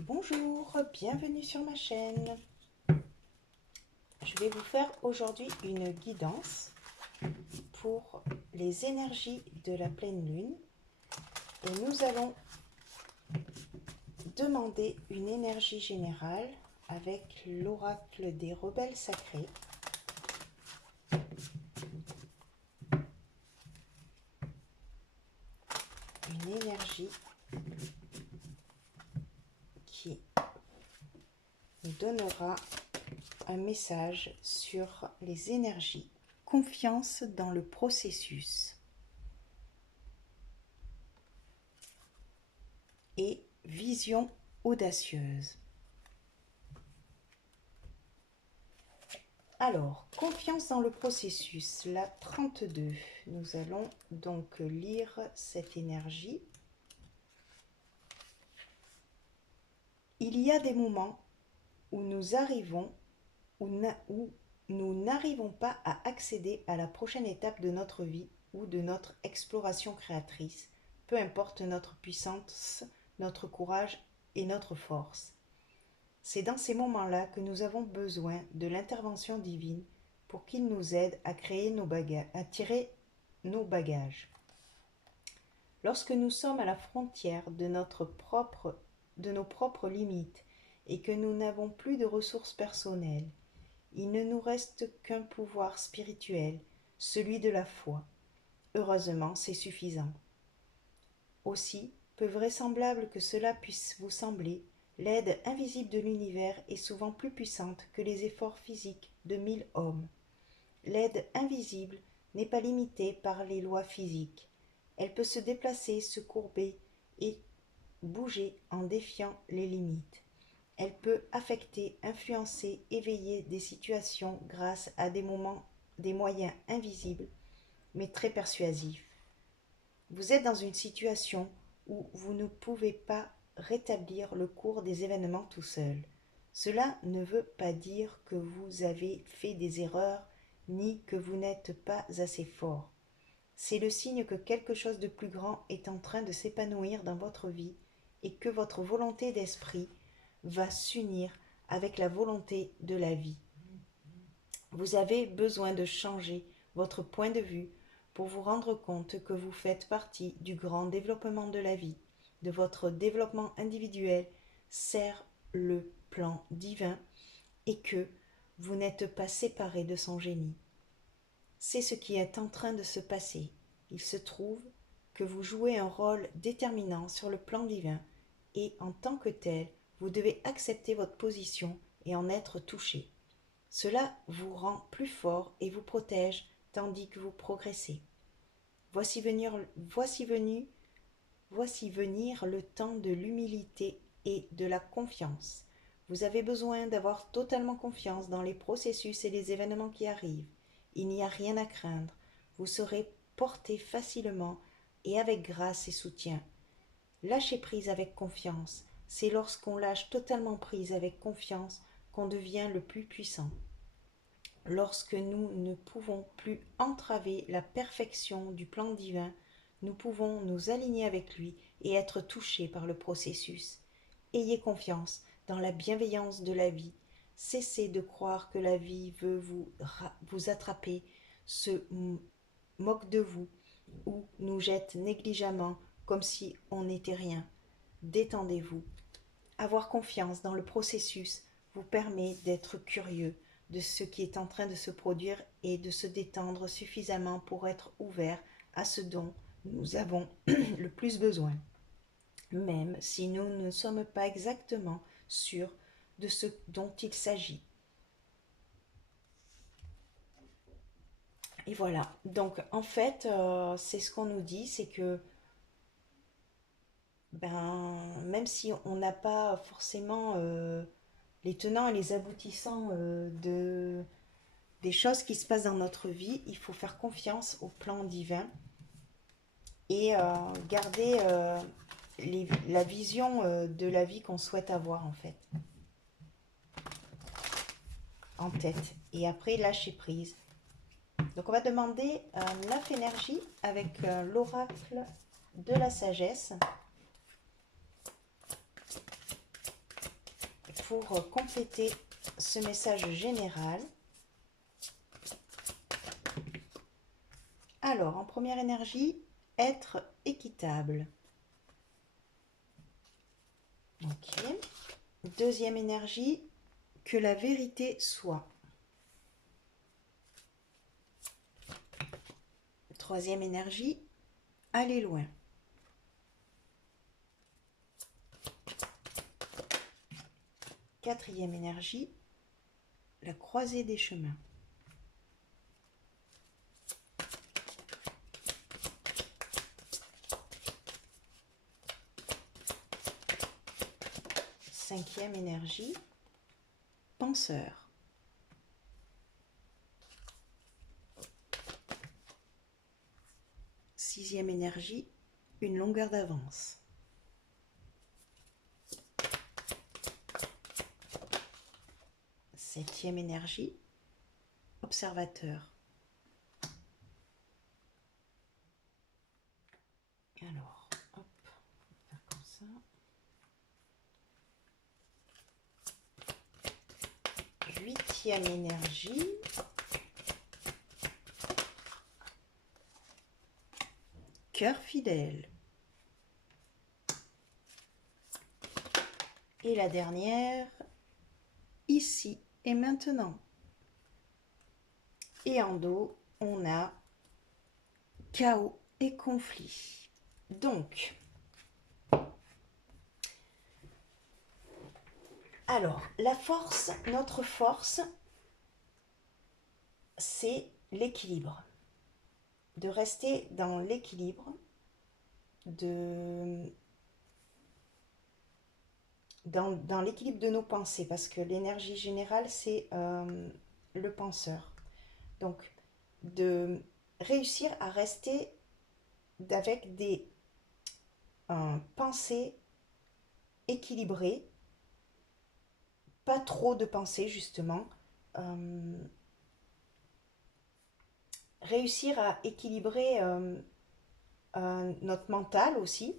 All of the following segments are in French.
Bonjour, bienvenue sur ma chaîne. Je vais vous faire aujourd'hui une guidance pour les énergies de la pleine lune et nous allons demander une énergie générale avec l'oracle des rebelles sacrés. Une énergie qui nous donnera un message sur les énergies. Confiance dans le processus et vision audacieuse. Alors, confiance dans le processus, la 32. Nous allons donc lire cette énergie. Il y a des moments où nous arrivons, où nous n'arrivons pas à accéder à la prochaine étape de notre vie ou de notre exploration créatrice, peu importe notre puissance, notre courage et notre force. C'est dans ces moments-là que nous avons besoin de l'intervention divine pour qu'il nous aide à à tirer nos bagages. Lorsque nous sommes à la frontière de nos propres limites et que nous n'avons plus de ressources personnelles, il ne nous reste qu'un pouvoir spirituel, celui de la foi. Heureusement, c'est suffisant. Aussi, peu vraisemblable que cela puisse vous sembler, l'aide invisible de l'univers est souvent plus puissante que les efforts physiques de 1000 hommes. L'aide invisible n'est pas limitée par les lois physiques. Elle peut se déplacer, se courber et bouger en défiant les limites. Elle peut affecter, influencer, éveiller des situations grâce à des moyens invisibles, mais très persuasifs. Vous êtes dans une situation où vous ne pouvez pas rétablir le cours des événements tout seul. Cela ne veut pas dire que vous avez fait des erreurs ni que vous n'êtes pas assez fort. C'est le signe que quelque chose de plus grand est en train de s'épanouir dans votre vie et que votre volonté d'esprit va s'unir avec la volonté de la vie. Vous avez besoin de changer votre point de vue pour vous rendre compte que vous faites partie du grand développement de la vie, de votre développement individuel sert le plan divin et que vous n'êtes pas séparé de son génie. C'est ce qui est en train de se passer. Il se trouve que vous jouez un rôle déterminant sur le plan divin et en tant que tel, vous devez accepter votre position et en être touché. Cela vous rend plus fort et vous protège tandis que vous progressez. Voici venir le temps de l'humilité et de la confiance. Vous avez besoin d'avoir totalement confiance dans les processus et les événements qui arrivent. Il n'y a rien à craindre. Vous serez porté facilement et avec grâce et soutien. Lâchez prise avec confiance. C'est lorsqu'on lâche totalement prise avec confiance qu'on devient le plus puissant. Lorsque nous ne pouvons plus entraver la perfection du plan divin, nous pouvons nous aligner avec lui et être touchés par le processus. Ayez confiance dans la bienveillance de la vie. Cessez de croire que la vie veut vous attraper, se moque de vous ou nous jette négligemment comme si on n'était rien. Détendez-vous. Avoir confiance dans le processus vous permet d'être curieux de ce qui est en train de se produire et de se détendre suffisamment pour être ouvert à ce dont nous avons le plus besoin, même si nous ne sommes pas exactement sûrs de ce dont il s'agit. Et voilà, donc en fait, c'est ce qu'on nous dit, c'est que même si on n'a pas forcément les tenants et les aboutissants des choses qui se passent dans notre vie, il faut faire confiance au plan divin et garder la vision de la vie qu'on souhaite avoir en fait en tête. Et après, lâcher prise. Donc on va demander 9 énergies avec l'oracle de la sagesse. pour compléter ce message général. Alors, en première énergie, être équitable. Ok. Deuxième énergie, que la vérité soit. Troisième énergie, aller loin. Quatrième énergie, la croisée des chemins. Cinquième énergie, penseur. Sixième énergie, une longueur d'avance. Septième énergie, observateur. Alors, hop, on va faire comme ça. Huitième énergie, cœur fidèle. Et la dernière, ici et maintenant. Et en dos, on a chaos et conflit. Donc, alors, la force, notre force, c'est l'équilibre. De rester dans l'équilibre, dans l'équilibre de nos pensées, parce que l'énergie générale, c'est le penseur. Donc, de réussir à rester avec des pensées équilibrées, pas trop de pensées justement, réussir à équilibrer notre mental aussi,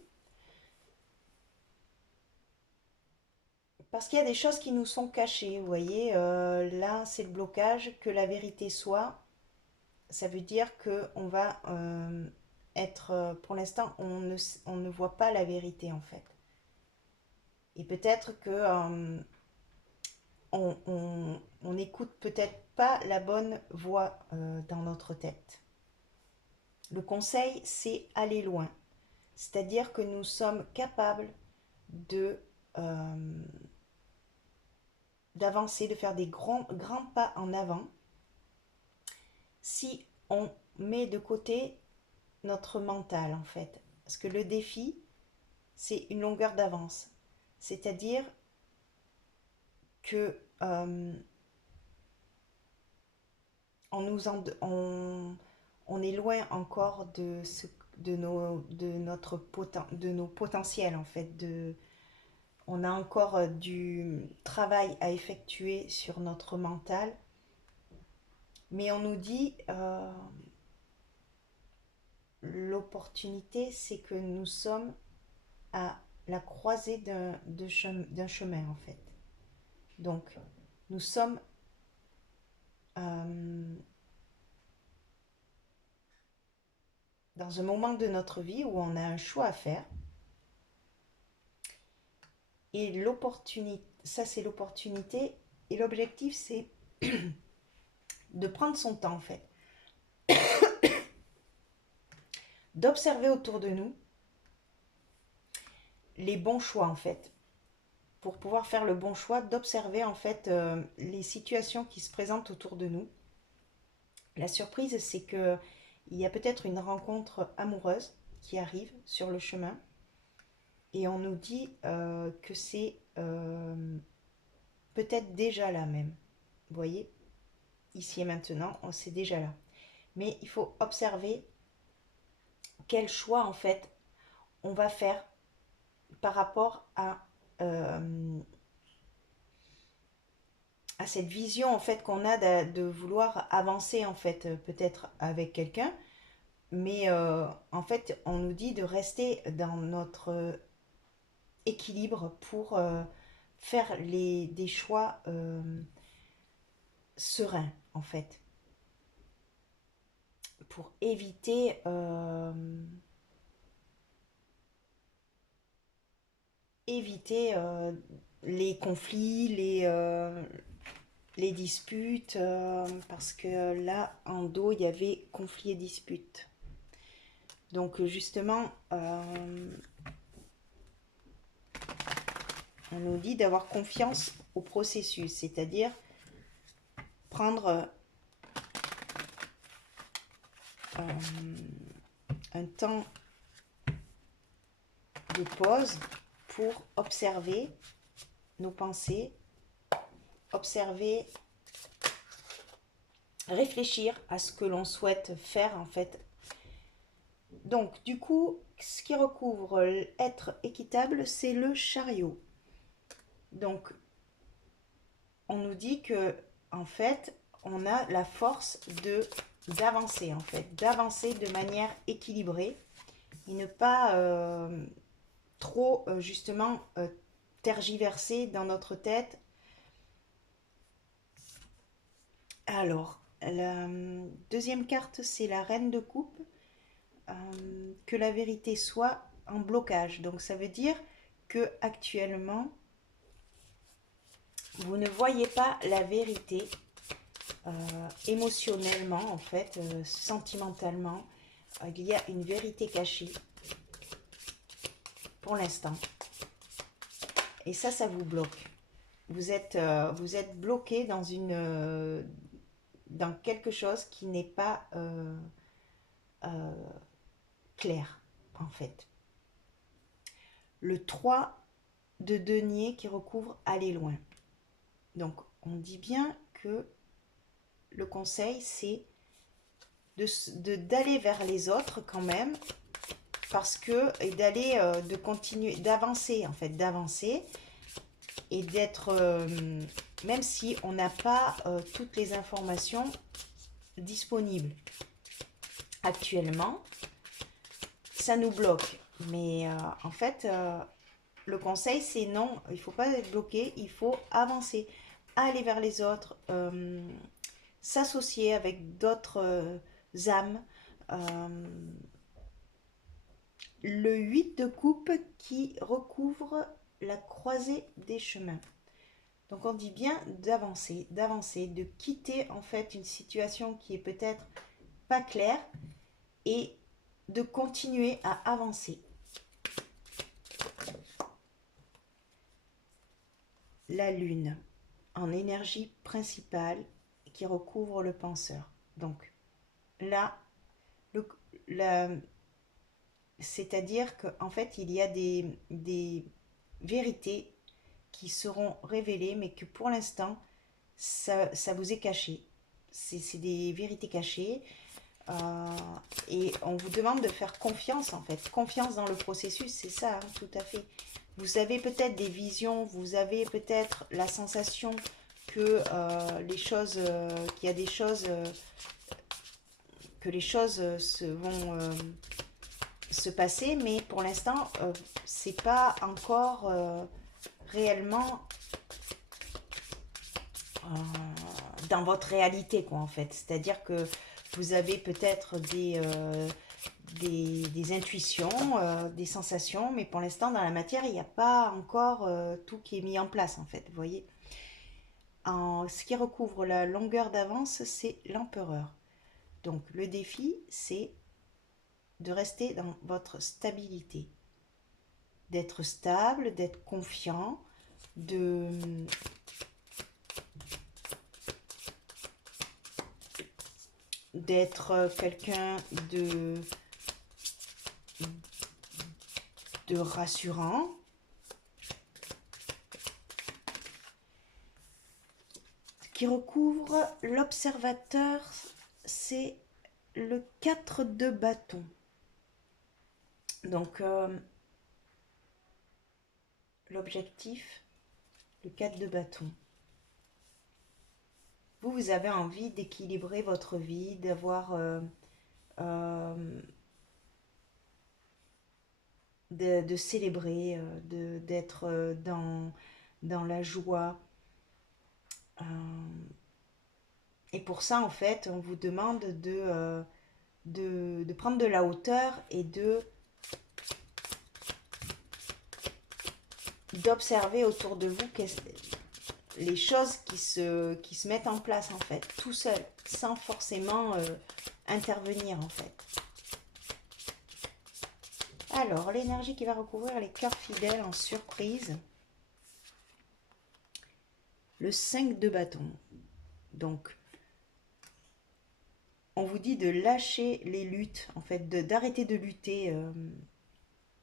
parce qu'il y a des choses qui nous sont cachées, vous voyez, là c'est le blocage, que la vérité soit, ça veut dire que on va être, pour l'instant, on ne voit pas la vérité en fait. Et peut-être que on n'écoute peut-être pas la bonne voix dans notre tête. Le conseil, c'est aller loin. C'est-à-dire que nous sommes capables de d'avancer, de faire des grands pas en avant si on met de côté notre mental en fait. Parce que le défi, c'est une longueur d'avance. C'est-à-dire que on est loin encore de nos potentiels en fait. On a encore du travail à effectuer sur notre mental, mais on nous dit l'opportunité, c'est que nous sommes à la croisée d'un chemin en fait. Donc, nous sommes dans un moment de notre vie où on a un choix à faire. Et l'opportunité, ça c'est l'opportunité. Et l'objectif, c'est de prendre son temps en fait. D'observer autour de nous les bons choix en fait. Pour pouvoir faire le bon choix, d'observer en fait les situations qui se présentent autour de nous. La surprise, c'est que il y a peut-être une rencontre amoureuse qui arrive sur le chemin et on nous dit que c'est peut-être déjà là même. Vous voyez, ici et maintenant, c'est déjà là. Mais il faut observer quel choix en fait on va faire par rapport à cette vision en fait qu'on a de vouloir avancer en fait peut-être avec quelqu'un, mais en fait on nous dit de rester dans notre équilibre pour faire des choix sereins, en fait, pour éviter les conflits, les disputes, parce que là, en dos, il y avait conflits et disputes. Donc justement, on nous dit d'avoir confiance au processus, c'est-à-dire prendre un temps de pause pour observer nos pensées, observer, réfléchir à ce que l'on souhaite faire en fait. Donc du coup, ce qui recouvre être équitable, c'est le chariot. Donc on nous dit que en fait, on a la force d'avancer en fait, d'avancer de manière équilibrée et ne pas trop justement tergiverser dans notre tête. Alors, la deuxième carte, c'est la reine de coupe. Que la vérité soit en blocage. Donc ça veut dire que actuellement, vous ne voyez pas la vérité émotionnellement, en fait, sentimentalement. Il y a une vérité cachée pour l'instant. Et ça vous bloque. Vous êtes bloqué dans quelque chose qui n'est pas clair, en fait. Le 3 de denier qui recouvre aller loin. Donc, on dit bien que le conseil, c'est d'aller vers les autres quand même, parce que, et d'aller, de continuer, d'avancer, en fait, d'avancer, et d'être, même si on n'a pas toutes les informations disponibles. Actuellement, ça nous bloque. Mais en fait, le conseil, c'est non, il ne faut pas être bloqué, il faut avancer, aller vers les autres, s'associer avec d'autres âmes. Euh, le 8 de coupe qui recouvre la croisée des chemins. Donc on dit bien d'avancer, de quitter en fait une situation qui est peut-être pas claire et de continuer à avancer. La lune en énergie principale qui recouvre le penseur. Donc là, le, la, c'est-à-dire qu'en fait, il y a des vérités qui seront révélées, mais que pour l'instant, ça vous est caché. C'est des vérités cachées. euh, et on vous demande de faire confiance, en fait. Confiance dans le processus, c'est ça, hein, tout à fait. Vous avez peut-être des visions, vous avez peut-être la sensation que qu'il y a des choses, que les choses vont se passer, mais pour l'instant, c'est pas encore réellement dans votre réalité, quoi, en fait. C'est-à-dire que vous avez peut-être des intuitions, des sensations, mais pour l'instant, dans la matière, il n'y a pas encore tout qui est mis en place, en fait, vous voyez. Ce qui recouvre la longueur d'avance, c'est l'empereur. Donc, le défi, c'est de rester dans votre stabilité, d'être stable, d'être confiant, d'être quelqu'un de rassurant. Ce qui recouvre l'observateur, c'est le 4 de bâton. Donc, l'objectif, le 4 de bâton. Vous avez envie d'équilibrer votre vie, d'avoir de célébrer, d'être dans la joie. Euh, et pour ça, en fait, on vous demande de prendre de la hauteur et d'observer autour de vous les choses qui se mettent en place, en fait, tout seul, sans forcément intervenir, en fait. Alors, l'énergie qui va recouvrir les cœurs fidèles en surprise. Le 5 de bâton. Donc, on vous dit de lâcher les luttes, en fait, d'arrêter de lutter,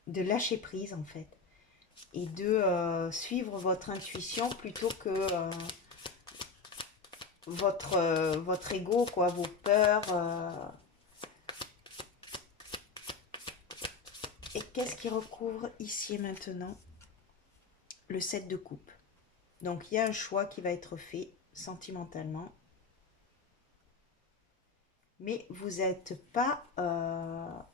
de lâcher prise, en fait, et de suivre votre intuition plutôt que votre ego, quoi, vos peurs. Et qu'est-ce qui recouvre ici et maintenant? Le 7 de coupe. Donc, il y a un choix qui va être fait sentimentalement. Mais vous n'êtes pas à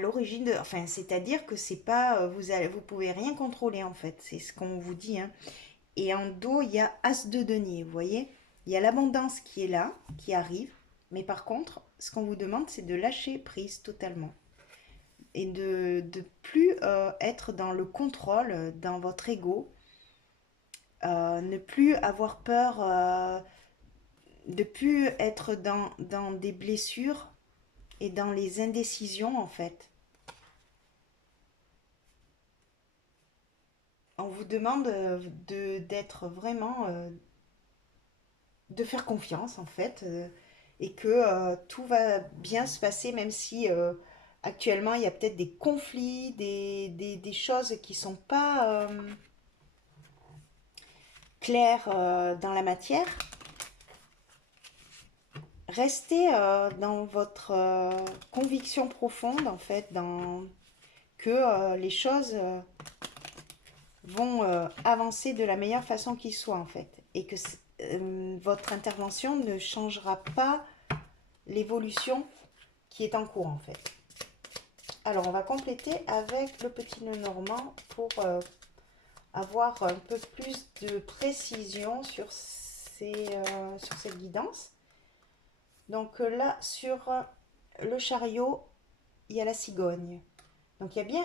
l'origine de... Enfin, c'est-à-dire que c'est pas... vous pouvez rien contrôler, en fait. C'est ce qu'on vous dit, hein. Et en dos, il y a As de denier, vous voyez? Il y a l'abondance qui est là, qui arrive. Mais par contre, ce qu'on vous demande, c'est de lâcher prise totalement. Et de plus être dans le contrôle, dans votre ego. Ne plus avoir peur, de plus être dans des blessures et dans les indécisions, en fait. On vous demande d'être vraiment, de faire confiance, en fait, et que tout va bien se passer, même si actuellement il y a peut-être des conflits, des choses qui sont pas claires dans la matière. Restez dans votre conviction profonde, en fait, que les choses vont avancer de la meilleure façon qui soit, en fait. Et que votre intervention ne changera pas l'évolution qui est en cours, en fait. Alors, on va compléter avec le petit nœud normand pour avoir un peu plus de précision sur cette guidance. Donc là, sur le chariot, il y a la cigogne. Donc il y a bien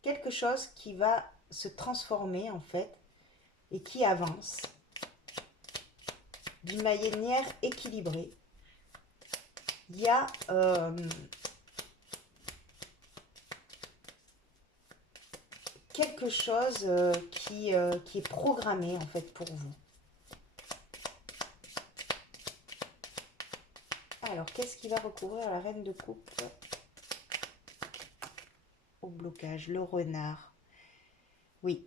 quelque chose qui va se transformer, en fait, et qui avance d'une manière équilibrée. Il y a quelque chose qui est programmé, en fait, pour vous. Alors, qu'est-ce qui va recouvrir la reine de coupe au blocage? Le renard. Oui.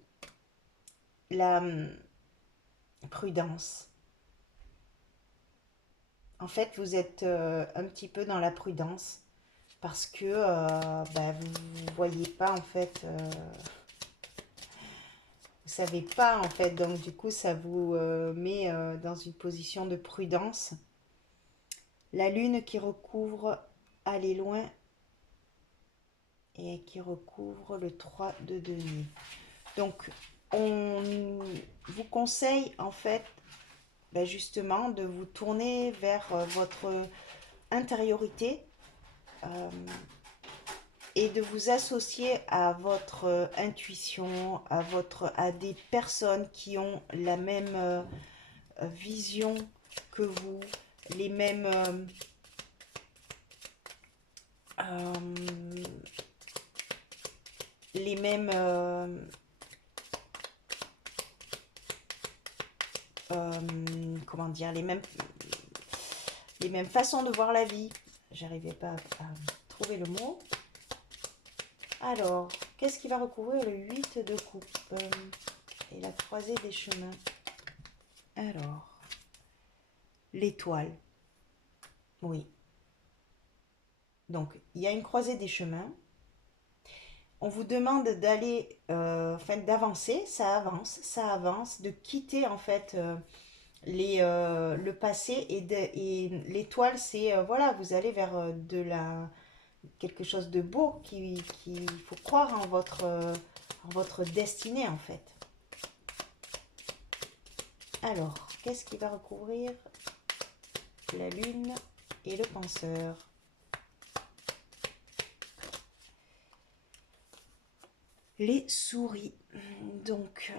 La prudence. En fait, vous êtes un petit peu dans la prudence parce que vous ne voyez pas, en fait, vous savez pas, en fait, donc du coup, ça vous met dans une position de prudence. La lune qui recouvre aller loin et qui recouvre le 3 de denier. Donc, on vous conseille, en fait, justement, de vous tourner vers votre intériorité et de vous associer à votre intuition, à des personnes qui ont la même vision que vous, les mêmes les mêmes comment dire, les mêmes façons de voir la vie. J'arrivais pas à trouver le mot. Alors, qu'est-ce qui va recouvrir le 8 de coupe et la croisée des chemins? Alors, l'étoile. Oui. Donc, il y a une croisée des chemins. On vous demande d'aller, enfin d'avancer, ça avance, de quitter en fait le passé et l'étoile, c'est voilà, vous allez vers quelque chose de beau, qui faut croire en votre destinée en fait. Alors, qu'est-ce qui va recouvrir la lune et le penseur? Les souris. Donc,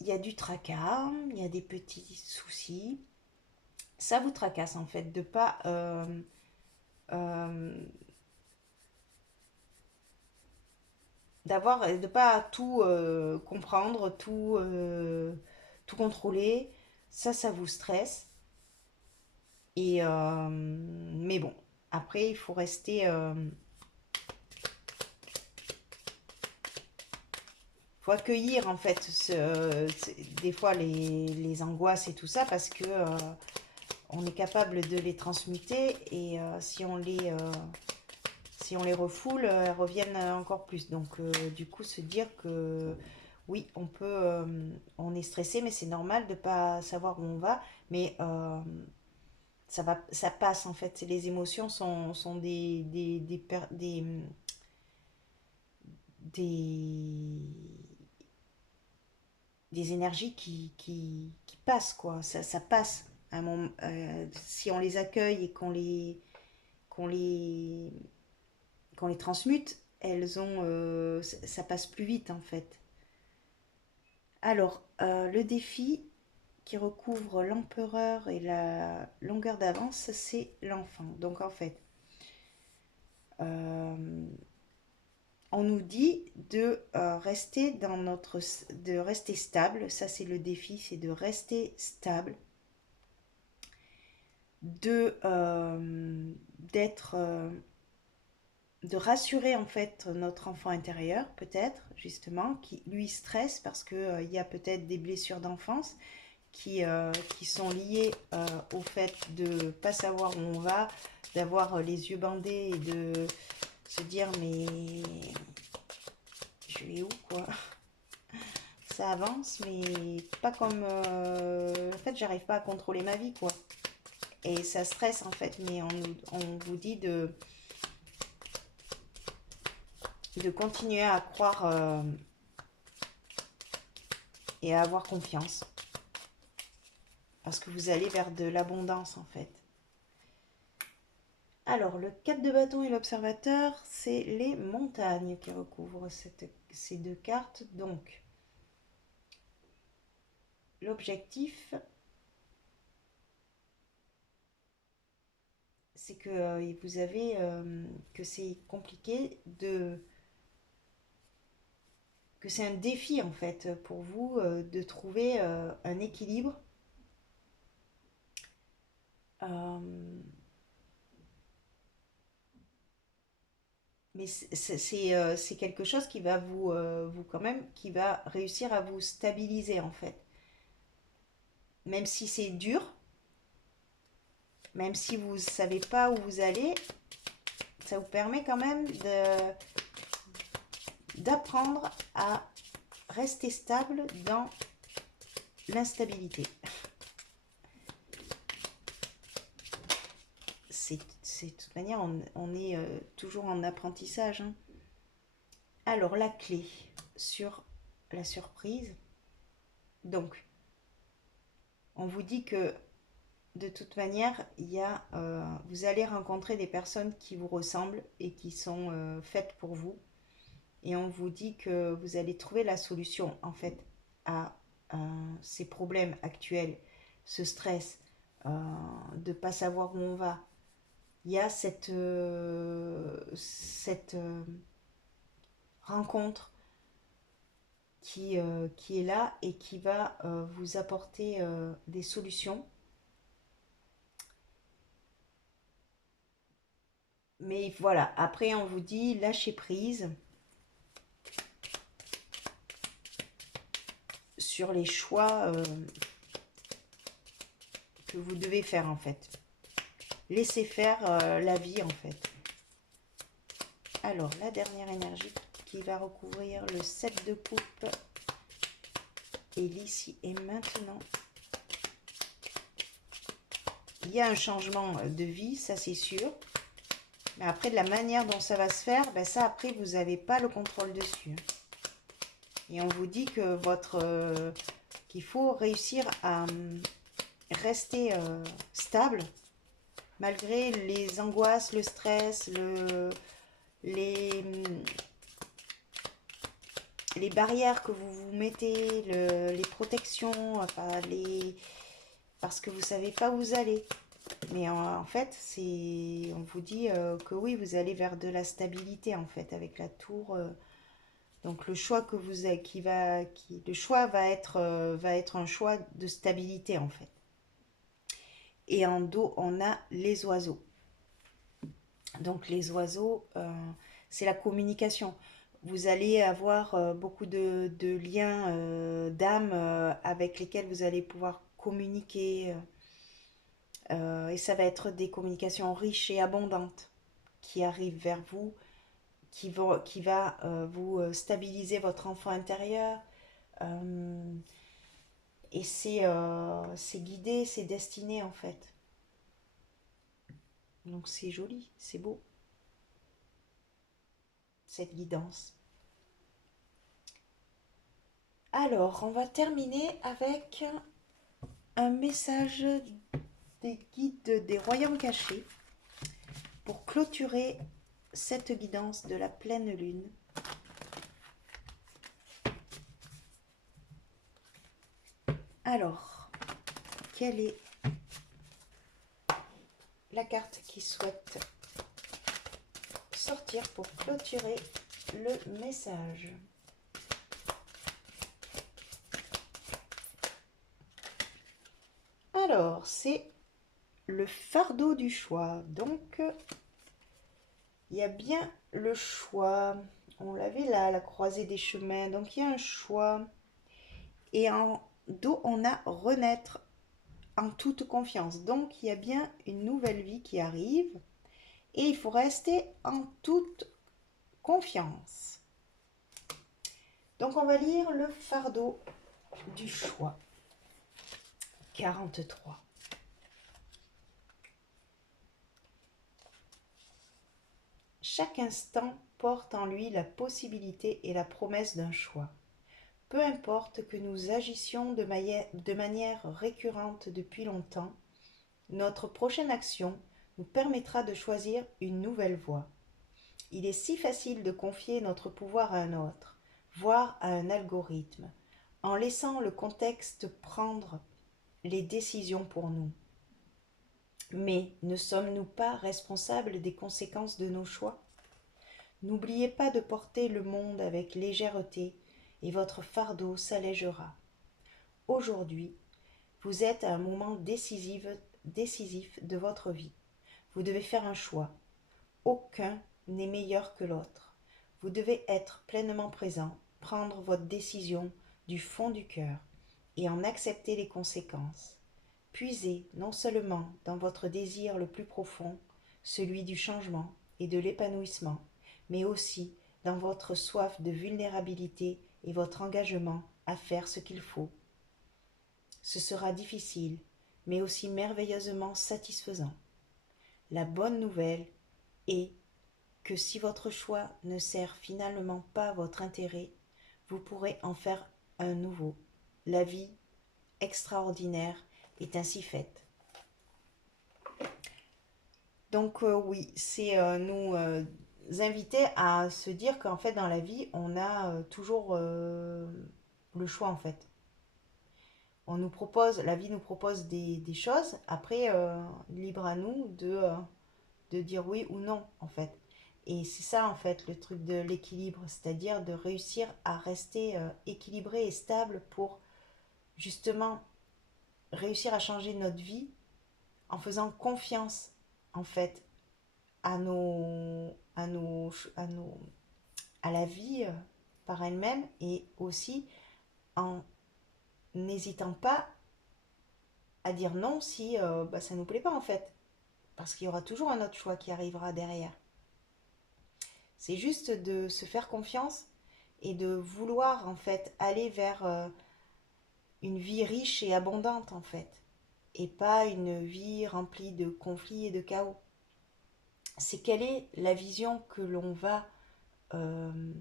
il y a du tracas, il y a des petits soucis. Ça vous tracasse en fait de pas euh, de pas tout comprendre, tout contrôler. Ça vous stresse. Et mais bon, après il faut rester, faut accueillir en fait des fois les angoisses et tout ça parce que on est capable de les transmuter et si on les refoule, elles reviennent encore plus. Donc du coup se dire que oui, on est stressé, mais c'est normal de pas savoir où on va, mais ça passe en fait. Les émotions sont des, des énergies qui passent, quoi. Ça passe. À un moment, si on les accueille et qu'on les, qu'on les transmute, ça passe plus vite en fait. Alors, le défi qui recouvre l'empereur et la longueur d'avance, c'est l'enfant. Donc en fait, euh, on nous dit de rester stable. Ça, c'est le défi, c'est de rester stable, de d'être, de rassurer en fait notre enfant intérieur, peut-être justement, qui lui stresse parce que il y a peut-être des blessures d'enfance qui sont liées au fait de pas savoir où on va, d'avoir les yeux bandés et de se dire mais je vais où quoi. Ça avance, mais pas comme. En fait, j'arrive pas à contrôler ma vie, quoi. Et ça stresse, en fait, mais on vous dit de continuer à croire et à avoir confiance. Parce que vous allez vers de l'abondance, en fait. Alors, le 4 de bâton et l'observateur, c'est les montagnes qui recouvrent ces deux cartes. Donc, l'objectif, c'est que vous avez que c'est compliqué que c'est un défi en fait pour vous de trouver un équilibre. Euh, mais c'est quelque chose qui va vous quand même, qui va réussir à vous stabiliser en fait. Même si c'est dur, même si vous ne savez pas où vous allez, ça vous permet quand même d'apprendre à rester stable dans l'instabilité. De toute manière, on est toujours en apprentissage. Hein. Alors, la clé sur la surprise. Donc, on vous dit que de toute manière, vous allez rencontrer des personnes qui vous ressemblent et qui sont faites pour vous. Et on vous dit que vous allez trouver la solution, en fait, à ces problèmes actuels, ce stress, de ne pas savoir où on va. Il y a cette rencontre qui est là et qui va vous apporter des solutions. Mais voilà, après on vous dit lâcher prise sur les choix que vous devez faire en fait. Laissez faire la vie en fait. Alors, la dernière énergie qui va recouvrir le 7 de coupe et l'ici et maintenant. Il y a un changement de vie, ça c'est sûr. Mais après, de la manière dont ça va se faire, ben ça, après, vous n'avez pas le contrôle dessus. Et on vous dit que qu'il faut réussir à rester stable malgré les angoisses, le stress, les, les barrières que vous vous mettez, les protections, enfin parce que vous ne savez pas où vous allez. Mais en fait, on vous dit que oui, vous allez vers de la stabilité en fait avec la tour. Donc le choix que vous avez, le choix va être un choix de stabilité en fait. Et en dos, on a les oiseaux. Donc les oiseaux, c'est la communication. Vous allez avoir beaucoup de liens d'âme avec lesquels vous allez pouvoir communiquer. Et ça va être des communications riches et abondantes qui arrivent vers vous, qui va vous stabiliser votre enfant intérieur. Euh, et c'est guidé, c'est destiné en fait. Donc c'est joli, c'est beau, cette guidance. Alors, on va terminer avec un message des guides des royaumes cachés pour clôturer cette guidance de la pleine lune. Alors, quelle est la carte qui souhaite sortir pour clôturer le message? Alors, c'est le fardeau du choix. Donc, il y a bien le choix. On l'avait là, la croisée des chemins. Donc, il y a un choix. Et en dos, on a renaître en toute confiance. Donc, il y a bien une nouvelle vie qui arrive. Et il faut rester en toute confiance. Donc, on va lire le fardeau du choix. 43. Chaque instant porte en lui la possibilité et la promesse d'un choix. Peu importe que nous agissions de manière récurrente depuis longtemps, notre prochaine action nous permettra de choisir une nouvelle voie. Il est si facile de confier notre pouvoir à un autre, voire à un algorithme, en laissant le contexte prendre les décisions pour nous. Mais ne sommes-nous pas responsables des conséquences de nos choix? N'oubliez pas de porter le monde avec légèreté et votre fardeau s'allégera. Aujourd'hui, vous êtes à un moment décisif de votre vie. Vous devez faire un choix. Aucun n'est meilleur que l'autre. Vous devez être pleinement présent, prendre votre décision du fond du cœur et en accepter les conséquences. Puisez non seulement dans votre désir le plus profond, celui du changement et de l'épanouissement, mais aussi dans votre soif de vulnérabilité et votre engagement à faire ce qu'il faut. Ce sera difficile, mais aussi merveilleusement satisfaisant. La bonne nouvelle est que si votre choix ne sert finalement pas votre intérêt, vous pourrez en faire un nouveau. La vie extraordinaire est ainsi faite. Donc oui, c'est nous inviter à se dire qu'en fait dans la vie, on a toujours le choix en fait. La vie nous propose des choses, après libre à nous de dire oui ou non en fait. Et c'est ça en fait le truc de l'équilibre, c'est-à-dire de réussir à rester équilibré et stable pour justement réussir à changer notre vie en faisant confiance en fait à la vie par elle-même, et aussi en n'hésitant pas à dire non si ça ne nous plaît pas en fait, parce qu'il y aura toujours un autre choix qui arrivera derrière. C'est juste de se faire confiance et de vouloir en fait aller vers une vie riche et abondante en fait, et pas une vie remplie de conflits et de chaos. c'est quelle est la vision que l'on va, euh,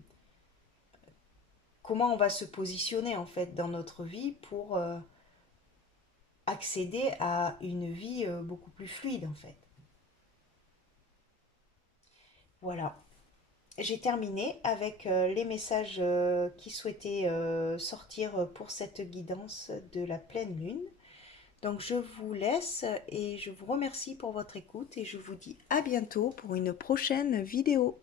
comment on va se positionner en fait dans notre vie pour accéder à une vie beaucoup plus fluide en fait. Voilà. J'ai terminé avec les messages qui souhaitaient sortir pour cette guidance de la pleine lune. Donc je vous laisse et je vous remercie pour votre écoute et je vous dis à bientôt pour une prochaine vidéo.